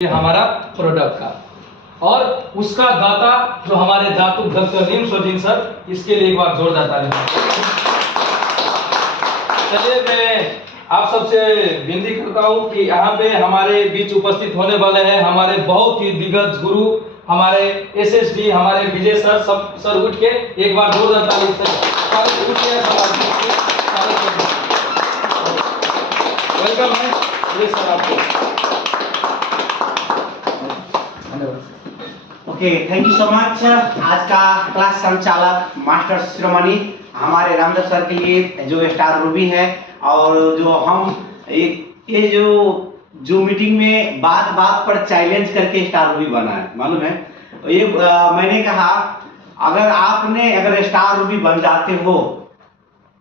हमारा प्रोडक्ट का और उसका दाता जो हमारे दातु डॉक्टर नीम सोजीन सर, इसके लिए एक बार जोरदार ताली। चलिए मैं आप सबसे विनती करता हूँ कि यहाँ पे हमारे बीच उपस्थित होने वाले हैं हमारे बहुत ही दिग्गज गुरु, हमारे एसएसडी, हमारे विजय सर, सब सर उठ के एक बार जोरदार ताली वेलकम है विजय सर आपको। Okay, thank you so much. आज का क्लास संचालक मास्टर शिरोमणि हमारे रामदेव सर के लिए जो स्टार रूबी है, और जो हम ये जो मीटिंग में बात बात पर चैलेंज करके स्टार रूबी बना है, मालूम है ये मैंने कहा अगर स्टार रूबी बन जाते हो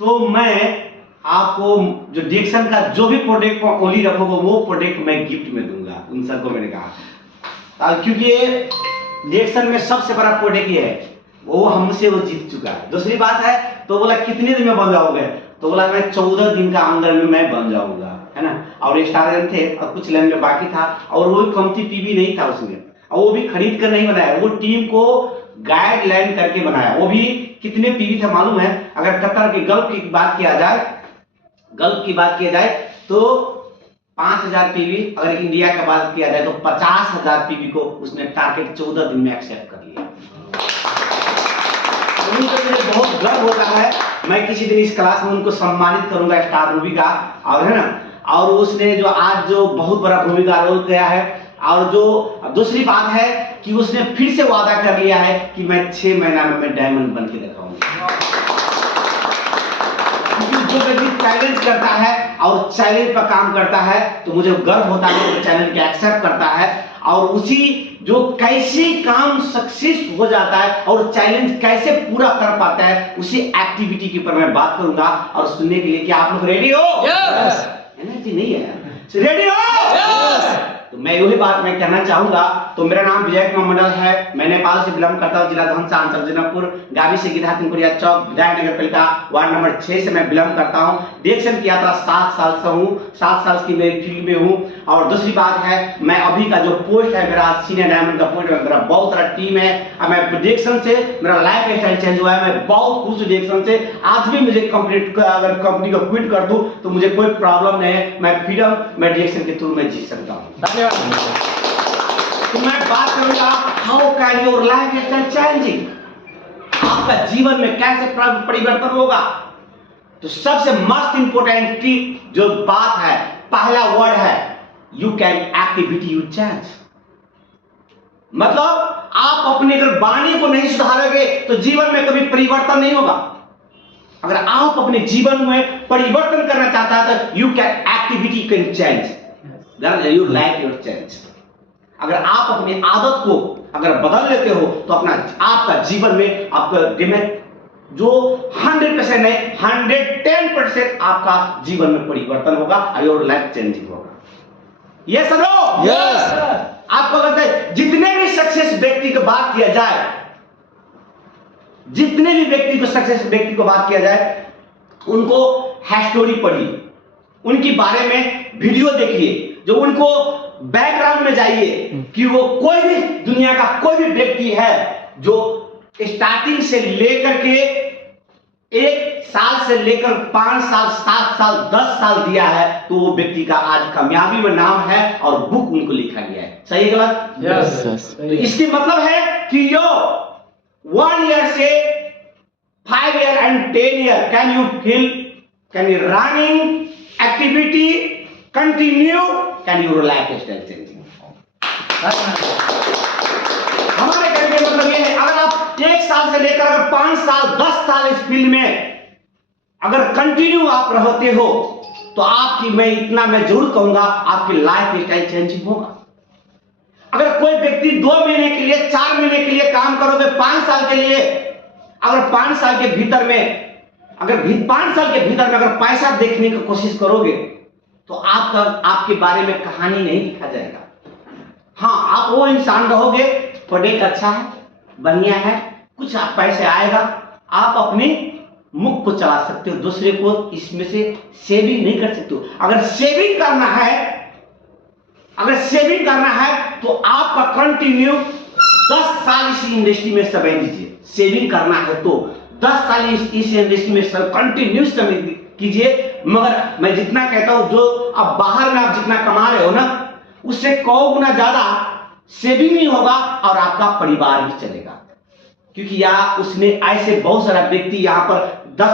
तो मैं आपको जो डिक्शन का जो भी प्रोडक्ट ओनली रखोगे वो प्रोडक्ट मैं गिफ्ट में दूंगा। उन सर को मैंने कहा क्योंकि ये डिक्शन में सबसे बड़ा प्रोडक्ट ये है, वो हमसे वो जीत चुका है। दूसरी बात है तो बोला कितने दिन में बन जाओगे, तो बोला मैं 14 दिन का अंदर में मैं बन जाऊंगा, है ना। और स्टार थे और कुछ लाइन में बाकी था, और वो कमती पीवी नहीं था उसमें, और वो भी खरीद कर नहीं बनाया, वो टीम को गाइडलाइन करके बनाया। वो भी कितने पीवी था मालूम है, अगर कतर के गल्फ की बात किया जाए तो 5000 पीवी, अगर इंडिया का बात किया जाए तो 50000 पीवी को उसने टारगेट 14 दिन में एक्सेप्ट कर लिया। मुझे बहुत गर्व होता है, मैं किसी दिन इस क्लास में उनको सम्मानित करूंगा स्टार रूबी का, और है ना, और उसने जो आज जो बहुत बड़ा भूमिका रोल किया है। और जो दूसरी बात है कि उसने फिर से वादा कर लिया है कि मैं 6 महीना में मैं डायमंड बन के दिखाऊंगा। जो व्यक्ति चैलेंज करता है और चैलेंज पर काम करता है तो मुझे गर्व होता है कि चैलेंज को एक्सेप्ट करता है, और उसी जो कैसे काम सक्सेस हो जाता है और चैलेंज कैसे पूरा कर पाता है, उसी एक्टिविटी के ऊपर मैं बात करूंगा। और सुनने के लिए कि आप लोग रेडी हो? यस। एनर्जी नहीं है, रेडी हो? यस। तो मैं वही बात मैं कहना चाहूंगा। तो मेरा नाम विजय कुमार मंडल है, मैं नेपाल से बिलोंग करता हूँ, जिला धनसा, अंचल जनकपुर, गावी से गिधा तिनकुरिया चौक, विधायक नगर पालिका, वार्ड नंबर 6 से मैं बिलोंग करता हूँ। डिरेक्शन की यात्रा 7 साल से हूँ, 7 साल की मेरी फील्ड में हूँ। और दूसरी बात है, मैं अभी का जो पोस्ट है मेरा सीनियर डायमंड का पोस्ट है, मेरा बहुत सारा टीम है। अब मैं डिरेक्शन से मेरा लाइफ स्टाइल चेंज हुआ है, मैं बहुत खुश हूँ डिरेक्शन से। आज भी मुझे अगर कंपनी को क्विट कर दूं तो मुझे कोई प्रॉब्लम नहीं है, मैं फ्रीडम मैं डिरेक्शन के थ्रू में जी सकता हूँ। तो मैं बात करूंगा how can your life style changing, आपका जीवन में कैसे परिवर्तन होगा। तो सबसे मस्त इंपोर्टेंट जो बात है, पहला वर्ड है you can activity you change. मतलब आप अपने अगर वाणी को नहीं सुधारोगे तो जीवन में कभी परिवर्तन नहीं होगा। अगर आप अपने जीवन में परिवर्तन करना चाहता है तो you can activity can change, your life your change. अगर आप अपनी आदत को अगर बदल लेते हो तो आपका जीवन में आपका जो 100% नहीं 110% आपका जीवन में परिवर्तन होगा और योर लाइफ चेंजिंग होगा। Yes sir, yes. आपको लगता है जितने भी सक्सेस व्यक्ति की बात किया जाए, जितने भी व्यक्ति को सक्सेस व्यक्ति को बात किया जाए, उनको स्टोरी पढ़िए, उनके बारे में वीडियो देखिए, जो उनको बैकग्राउंड में जाइए कि वो कोई भी दुनिया का कोई भी व्यक्ति है जो स्टार्टिंग से लेकर के 1 साल से लेकर 5 साल 7 साल 10 साल दिया है, तो वो व्यक्ति का आज कामयाबी में नाम है और बुक उनको लिखा गया है। सही गलत? यस। तो इसके मतलब है कि यो 1 ईयर से 5 year and 10 year can you running activity continue, can you life style changing. हमारे कहने का मतलब ये है, अगर आप 1 साल से लेकर अगर 5 साल 10 साल इस फील्ड में अगर कंटिन्यू आप रहते हो तो आपकी मैं जरूर कहूंगा आपकी लाइफ स्टाइल चेंजिंग होगा। अगर कोई व्यक्ति 2 महीने के लिए 4 महीने के लिए काम करोगे, 5 साल के लिए, अगर 5 साल के भीतर में अगर पैसा देखने की कोशिश करोगे तो आपके बारे में कहानी नहीं लिखा जाएगा। हाँ, आप वो इंसान रहोगे, प्रोडक्ट अच्छा है, बढ़िया है, कुछ पैसे आएगा, आप अपने मुख को चला सकते हो, दूसरे को इसमें से सेविंग नहीं कर सकते हो। अगर सेविंग करना है अगर सेविंग करना है तो आपका कंटिन्यू 10 साल इस इंडस्ट्री में समय दीजिए। सेविंग करना है तो 10 साल इस इंडस्ट्री में कंटिन्यू समय कीजिए। मगर मैं जितना कहता हूं, जो अब बाहर में आप जितना कमा रहे हो ना, उससे 100 गुना ज्यादा सेविंग नहीं होगा और आपका परिवार भी चलेगा। क्योंकि यहाँ उसने ऐसे बहुत सारा व्यक्ति यहाँ पर 10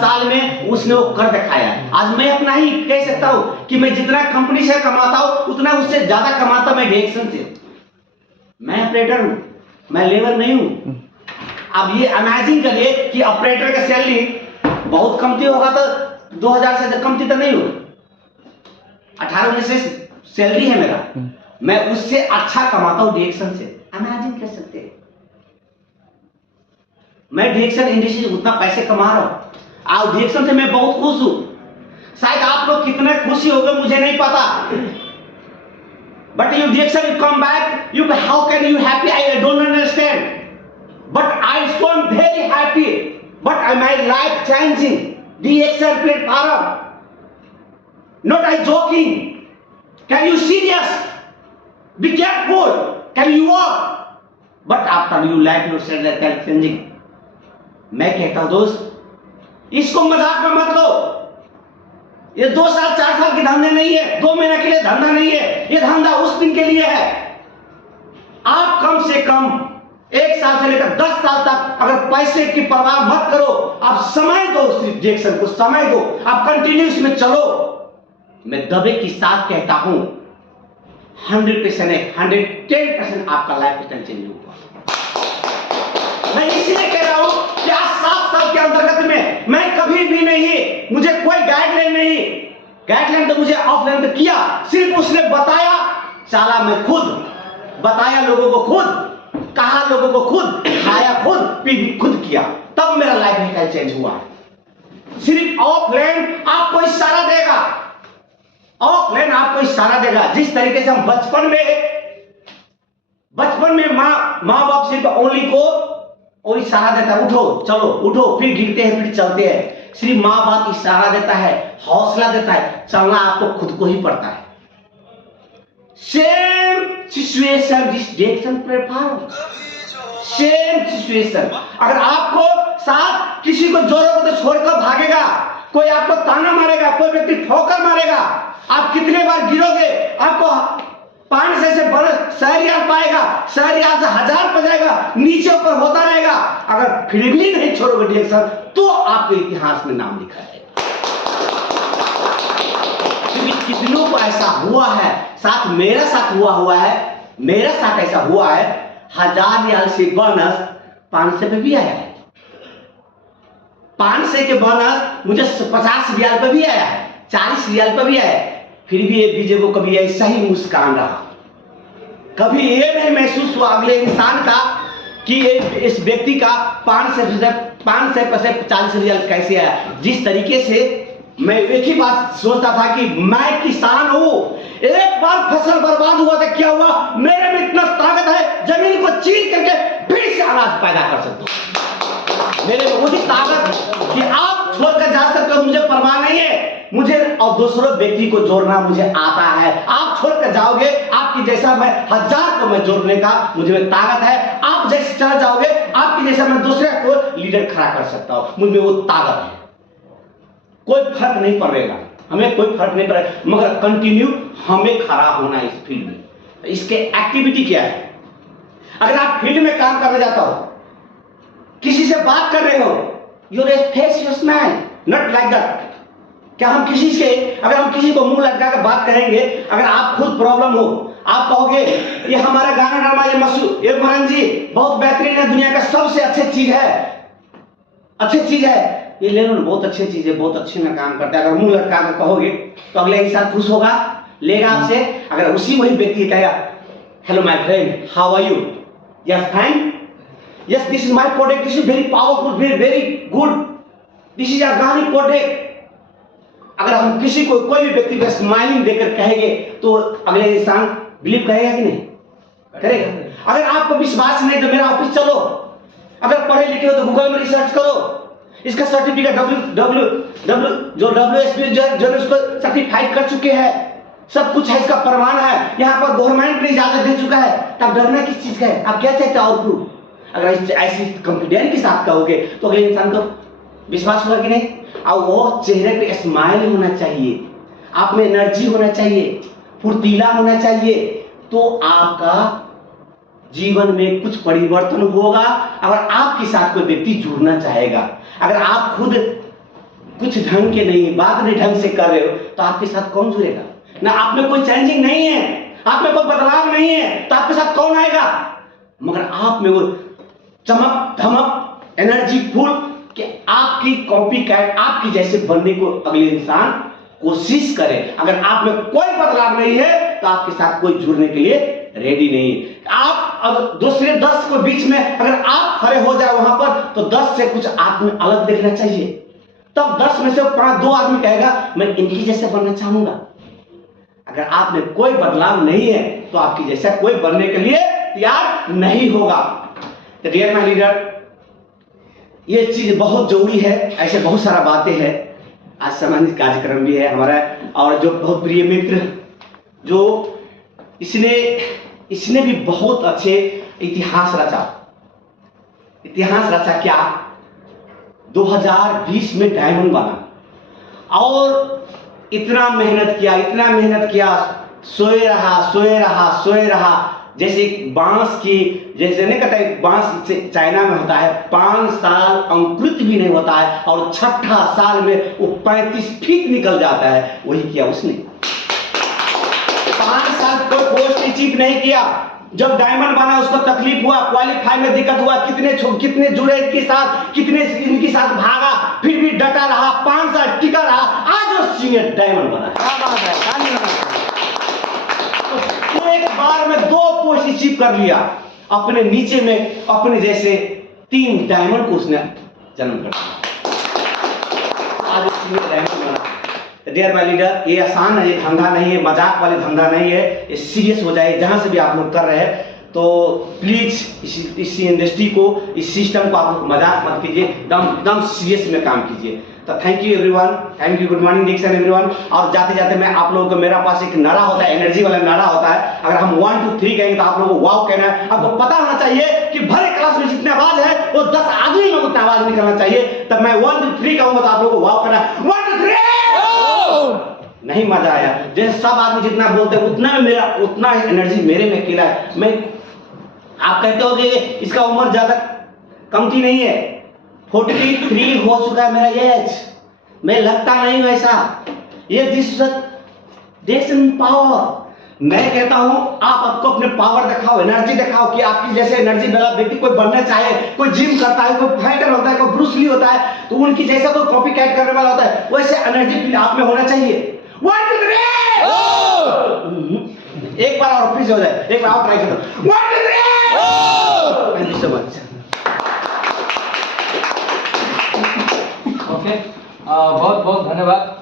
साल में उसने वो कर दिखाया है। आज मैं अपना ही कह सकता हूं कि मैं जितना कंपनी से कमाता हूं उतना उससे ज्यादा कमाता मैं डिएक्शन से। मैं ऑपरेटर हूं, मैं लेबर नहीं हूं। अब ये इमेजिन करिए कि ऑपरेटर का सैलरी बहुत कमती होगा तो 2000 से कमती तो नहीं होगा। 18-19 से सैलरी है मेरा, मैं उससे अच्छा कमाता हूं डिएक्शन से। इमेजिन कर सकते हैं मैं डिएक्शन इंडस्ट्री से उतना पैसे कमा रहा हूं और डिएक्शन से मैं बहुत खुश हूं। शायद आप लोग कितने खुशी हो गए मुझे नहीं पता, but you diaction you come back, you how can you happy, I don't understand, but I so am very happy, but I my life changing diaction platform, not I joking, can you serious, be careful, can you walk, but after you life your self changing. मैं कहता हूं दोस्त, इसको मजाक में मत लो। ये 2 साल 4 साल के धंधे नहीं है, 2 महीने के लिए धंधा नहीं है, ये धंधा उस दिन के लिए है। आप कम से कम 1 साल से लेकर 10 साल तक अगर पैसे की परवाह मत करो, आप समय दो उस डिएक्शन को, समय दो, आप कंटिन्यू इसमें चलो। मैं दबे के साथ कहता हूं 100% 110% आपका लाइफ स्टाइल चेंज होगा। मैं इसलिए कह रहा हूं कि आज 7 साल के अंतर्गत में मैं कभी भी नहीं, मुझे कोई गाइडलाइन नहीं, गाइडलाइन तो मुझे ऑफलाइन तो किया, सिर्फ उसने बताया, चला मैं खुद, बताया लोगों को खुद, कहा लोगों को खुद, खाया खुद, पी भी खुद किया, तब मेरा लाइफ स्टाइल चेंज हुआ है। सिर्फ ऑफलाइन आपको इशारा देगा, ऑफलाइन आपको इशारा देगा। जिस तरीके से हम बचपन में माँ बाप सिर्फ ओनली को और इशारा देता है, उठो चलो उठो, फिर गिरते हैं फिर चलते हैं। सिर्फ माँ बाप इशारा देता है, हौसला देता है, चलना आपको खुद को ही पड़ता है। Same situation this diaction platform, same situation. अगर आपको साथ किसी को जोरोगे तो छोड़कर भागेगा, कोई आपको ताना मारेगा, कोई व्यक्ति ठोकर मारेगा, आप कितने बार गिरोगे, आपको 500 से बरस शहरियार पाएगा, शहरियार से 1000 पर जाएगा, नीचे ऊपर होता रहेगा। अगर फिर भी नहीं छोड़ोगे डिएक्शन तो आपके इतिहास में नाम लिखा जाएगा। क्योंकि कितनों को ऐसा हुआ है, साथ मेरा साथ हुआ है, मेरा साथ ऐसा हुआ है, 1000 रियाल से बोनस 500 पे भी आया है, 500 के बोनस मुझे 50 रियाल पे भी आया है, 40 रियाल पे भी आया है। फिर भी ये बीजे को कभी ऐसा ही मुस्कान रहा, कभी ये नहीं महसूस हुआ अगले इंसान का कि इस व्यक्ति का 500 पैसे 40 रियाल कैसे आया। जिस तरीके से मैं एक ही बात सोचता था कि मैं किसान हूं, एक बार फसल बर्बाद हुआ तो क्या हुआ, मेरे में इतना ताकत है जमीन को चीर करके फिर से अनाज पैदा कर सकता हूं। मेरे में वही ताकत कि आप छोड़कर जा सकते हो, मुझे परवाह नहीं है, मुझे और दूसरों व्यक्ति को जोड़ना मुझे आता है। आप छोड़कर जाओगे, आपकी जैसा मैं 1000 को मैं जोड़ने का मुझे में ताकत है, आप जैसे चला जाओगे आपकी जैसा मैं दूसरे को लीडर खड़ा कर सकता हूं, मुझ में वो ताकत है। कोई फर्क नहीं पड़ेगा, हमें कोई फर्क नहीं पड़ेगा, मगर कंटिन्यू हमें खड़ा होना इस फील्ड में। इसके एक्टिविटी क्या है? अगर आप फील्ड में काम करने जाता हो, किसी से बात कर रहे हो, your face your smile, not like that. क्या हम किसी से, अगर हम किसी को मुंह लटका कर बात करेंगे, अगर आप खुद प्रॉब्लम हो, आप कहोगे ये हमारा गाना ड्रामा, ये मशहूर, ये मरन जी बहुत बेहतरीन है, दुनिया का सबसे अच्छी चीज है, अच्छी चीज है, ये ले लो ना, बहुत अच्छी चीज है, बहुत अच्छे में काम करता है। अगर मुंह लटका कर कहोगे तो अगले इंसान खुश होगा, लेगा आपसे। अगर उसी वही व्यक्ति कहेगा hello my friend, how are you, yes fine, yes this is my product, this is very powerful, very good, this is a गानी प्रोडक्ट। अगर हम किसी को, कोई भी व्यक्ति को स्माइलिंग देकर कहेंगे तो अगले इंसान बिलीव करेगा कि नहीं करेगा। अगर आपको विश्वास नहीं तो मेरा ऑफिस चलो, अगर पढ़े लिखे हो तो गूगल में रिसर्च करो, इसका सर्टिफिकेट जो WSB जो उसको सर्टिफाइड कर चुके हैं, सब कुछ है, इसका प्रमाण है, यहाँ पर गवर्नमेंट ने इजाजत दे चुका है, तब डरना किस चीज का है? आप क्या चाहते हो और प्रूफ? अगर ऐसी कॉन्फिडेंस के साथ कहोगे तो अगले इंसान को विश्वास होगा कि नहीं? और वो चेहरे पे स्माइल होना चाहिए, आप में एनर्जी होना चाहिए, फुर्तीला होना चाहिए, तो आपका जीवन में कुछ परिवर्तन होगा। अगर आपके साथ कोई व्यक्ति जुड़ना चाहेगा, अगर आप खुद कुछ ढंग के नहीं, बात नहीं ढंग से कर रहे हो, तो आपके साथ कौन जुड़ेगा? ना आप में कोई चेंजिंग नहीं है, आप में कोई बदलाव नहीं है, तो आपके साथ कौन आएगा? मगर आप में वो चमक धमक एनर्जी फुल कि आपकी कॉपी कैट, आपकी जैसे बनने को अगले इंसान कोशिश करे। अगर आप में कोई बदलाव नहीं है तो आपके साथ कोई जुड़ने के लिए रेडी नहीं है। आप अगर दूसरे 10 के बीच में अगर आप खड़े हो जाए वहां पर, तो 10 से कुछ आप में अलग देखना चाहिए, तब 10 में से 5-2 आदमी कहेगा मैं इनकी जैसे बनना चाहूंगा। अगर आप में कोई बदलाव नहीं है तो आपकी जैसा कोई बनने के लिए तैयार नहीं होगा। तो डियर माय लीडर, ये चीज बहुत जरूरी है। ऐसे बहुत सारा बातें हैं, आज सामाजिक कार्यक्रम भी है हमारा, और जो बहुत प्रिय मित्र जो इसने भी बहुत अच्छे इतिहास रचा क्या 2020 में डायमंड बना, और इतना मेहनत किया, सोए रहा, जैसे बांस की, जैसे नहीं कहता है बांस चाइना में होता है 5 साल अंकुरित भी नहीं होता है, और 6ठा साल में वो 35 फीट निकल जाता है। वही किया उसने, 5 साल कोई पोस्ट अचीव नहीं किया। जब डायमंड बना उसको तकलीफ हुआ, क्वालिफाई में दिक्कत हुआ, कितने जुड़े इनके साथ, कितने इनके साथ भागा, फिर भी डटा रहा, 5 साल टिका रहा, आज वो सीनियर डायमंड बना है। तो एक बार में 2 पोस्ट अचीव कर लिया, अपने नीचे में अपने जैसे 3 डायमंड को उसने जन्म कर दिया, आज सीनियर डायमंड बना। डियर माय लीडर, ये आसान है, ये धंधा नहीं है, मजाक वाले धंधा नहीं है, ये सीरियस हो जाए। जहां से भी आप लोग कर रहे हैं तो प्लीज इस इंडस्ट्री को, इस सिस्टम को आप लोग मजाक मत कीजिए, एकदम सीरियस में काम कीजिए। तो thank you everyone, thank you, good morning Dixon everyone. और जाते जाते मैं आप लोगों को, मेरा पास एक नारा होता है, एनर्जी वाला नारा होता है, अगर हम 1 2 3 कहेंगे तो आप लोगों को वाव कहना है। आपको पता होना चाहिए कि भरे क्लास में जितने आवाज है वो 10 आदमी में उतना आवाज निकलना चाहिए। तब मैं 1 2 3 कहूंगा तो आप लोगों को वाव कहना है, 1 2 3। नहीं मजा आया, जैसे सब आदमी जितना बोलते हैं उतना एनर्जी मेरे में किला है। मैं, आप कहते हो कि इसका उम्र ज्यादा कमती नहीं है, 43 हो चुका है मेरा एज, मैं लगता नहीं वैसा। ये दिस पावर, मैं कहता हूं आप आपको अपने पावर दिखाओ, एनर्जी दिखाओ कि आपकी जैसे एनर्जी वाला व्यक्ति कोई बनना चाहे, कोई जिम करता है, कोई फाइटर होता है, कोई ब्रूस ली होता है, तो उनकी जैसा कोई कॉपी कैट करने वाला होता है, वैसे एनर्जी आप में होना चाहिए। 1 2 3। एक बार और प्लीज हो जाए, एक बार और ट्राई करो, 1 2 3। Thank you so much. Okay, बहुत बहुत धन्यवाद।